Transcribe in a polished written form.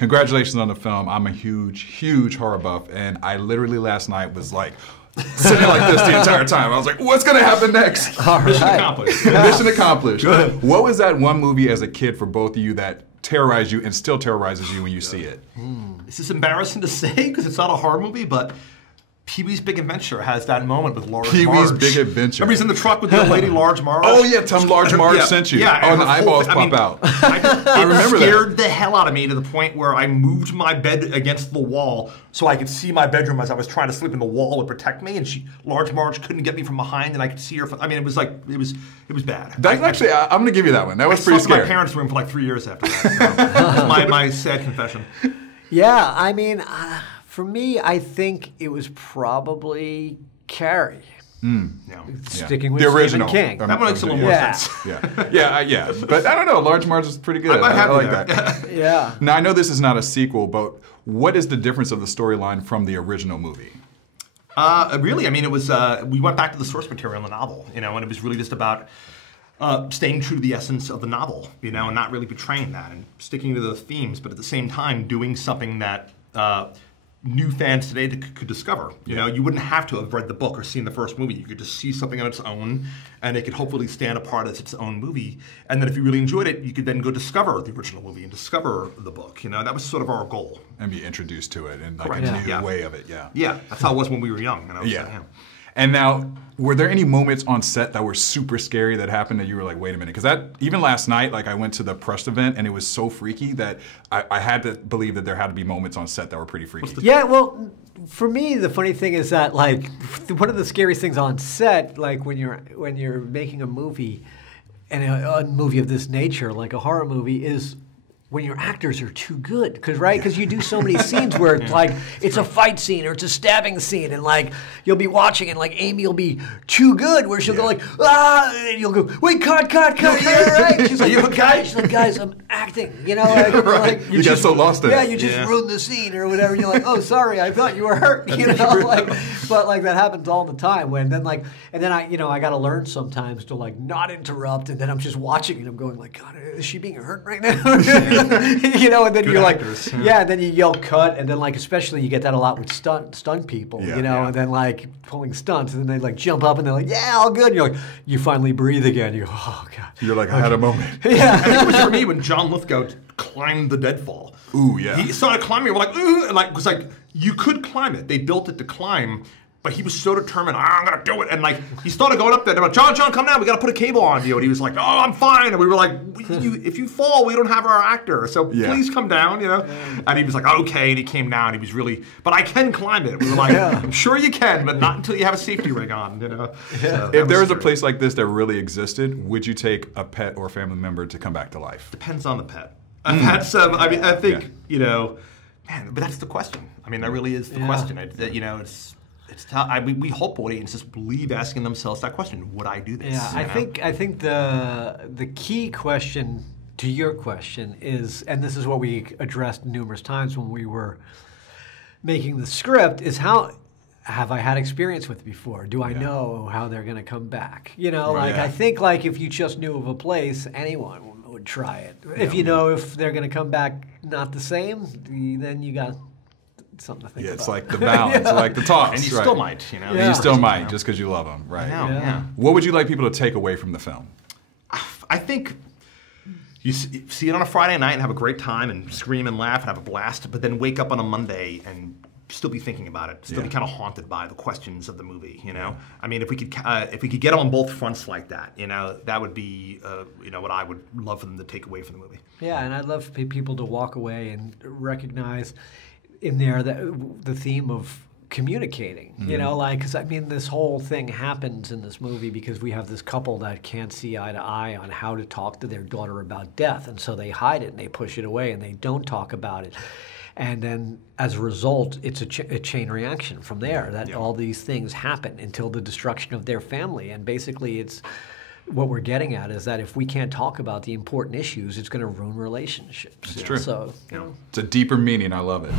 congratulations on the film. I'm a huge, huge horror buff, and I literally last night was like, sitting like this the entire time. I was like, what's going to happen next? Mission accomplished. Mission accomplished. Good. What was that one movie as a kid for both of you that terrorized you and still terrorizes you when you see it? This is embarrassing to say because it's not a horror movie, but Pee-wee's Big Adventure has that moment with Large Marge. Pee-wee's Big Adventure. Remember he's in the truck with the lady Large Marge? Oh yeah, Tom Large Marge sent you. Yeah, oh, and the eyeballs pop out. I remember that. It scared the hell out of me to the point where I moved my bed against the wall so I could see my bedroom as I was trying to sleep, and the wall would protect me, and Large Marge couldn't get me from behind, and I could see her. I mean, it was like it was bad. That's actually, I'm going to give you that one. That was pretty scary. I slept in my parents' room for like 3 years after that. So my sad confession. Yeah, I mean, for me, I think it was probably Carrie. Sticking with the original Stephen King. That one makes a little more sense. Yeah. But I don't know. Large Marge is pretty good. I like that. Yeah. Now, I know this is not a sequel, but what is the difference of the storyline from the original movie? Really, I mean, it was. We went back to the source material in the novel, and it was really just about staying true to the essence of the novel, and not really betraying that and sticking to those themes, but at the same time doing something that new fans today could discover. You wouldn't have to have read the book or seen the first movie. You could just see something on its own, and it could hopefully stand apart as its own movie. And then if you really enjoyed it, you could then go discover the original movie and discover the book. That was sort of our goal. And be introduced to it in like Correct. a new way of it. Yeah, that's how it was when we were young. And now, were there any moments on set that were super scary that happened that you were like, wait a minute? Because even last night, like I went to the press event and it was so freaky that I had to believe that there had to be moments on set that were pretty freaky. Yeah, well, for me, the funny thing is that like one of the scariest things on set, like when you're making a movie, and a movie of this nature, like a horror movie, is when your actors are too good, because you do so many scenes where it's like it's a fight scene or it's a stabbing scene, and like you'll be watching and like Amy will be too good, where she'll go like and you'll go, wait, cut, yeah, right. She's like, you okay? She's like, guys, I'm acting, like you got so lost in it. Yeah, you just ruined the scene or whatever. You're like, oh, sorry, I thought you were hurt, but like that happens all the time. And then I got to learn sometimes to like not interrupt, and then I'm just watching and I'm going like, God, is she being hurt right now? And then Good you're actors. like, and then you yell cut, and then like especially you get that a lot with stunt people, and then like pulling stunts, and then they like jump up and they're like, yeah, all good. And you're like, you finally breathe again. You go, oh God. You're like, I had a moment. I think it was for me when John Lithgow climbed the deadfall. Ooh, yeah. He started climbing. We're like, ooh, and like it was like you could climb it. They built it to climb. But he was so determined, I'm going to do it. And like, he started going up there. They're like, John, come down. We got to put a cable on you. And he was like, oh, I'm fine. And we were like, if you fall, we don't have our actor. So please come down, And he was like, okay. And he came down. He was really, but I can climb it. We were like, I'm sure you can, but not until you have a safety rig on, So if there was a place like this that really existed, would you take a pet or family member to come back to life? Depends on the pet. That's, I think, man, but that's the question. I mean, that really is the question. It's tough. We hope audiences leave asking themselves that question: would I do this? Yeah, I think the key question to your question is, and this is what we addressed numerous times when we were making the script, is how have I had experience with it before? Do I know how they're going to come back? I think like if you just knew of a place, anyone would try it. If you know if they're going to come back not the same, then you got something to think about. It's like the balance, like the toss. And you still might, And you still might, just because you love them, right? What would you like people to take away from the film? I think you see it on a Friday night and have a great time and scream and laugh and have a blast, but then wake up on a Monday and still be thinking about it, still be kind of haunted by the questions of the movie, I mean, if we could get on both fronts like that, that would be, what I would love for them to take away from the movie. Yeah, and I'd love for people to walk away and recognize in there the theme of communicating, because I mean this whole thing happens in this movie because we have this couple that can't see eye to eye on how to talk to their daughter about death, and so they hide it and they push it away and they don't talk about it. And then as a result, it's a chain reaction from there that all these things happen until the destruction of their family. And basically it's what we're getting at is that if we can't talk about the important issues, it's going to ruin relationships. It's true. So, it's a deeper meaning. I love it.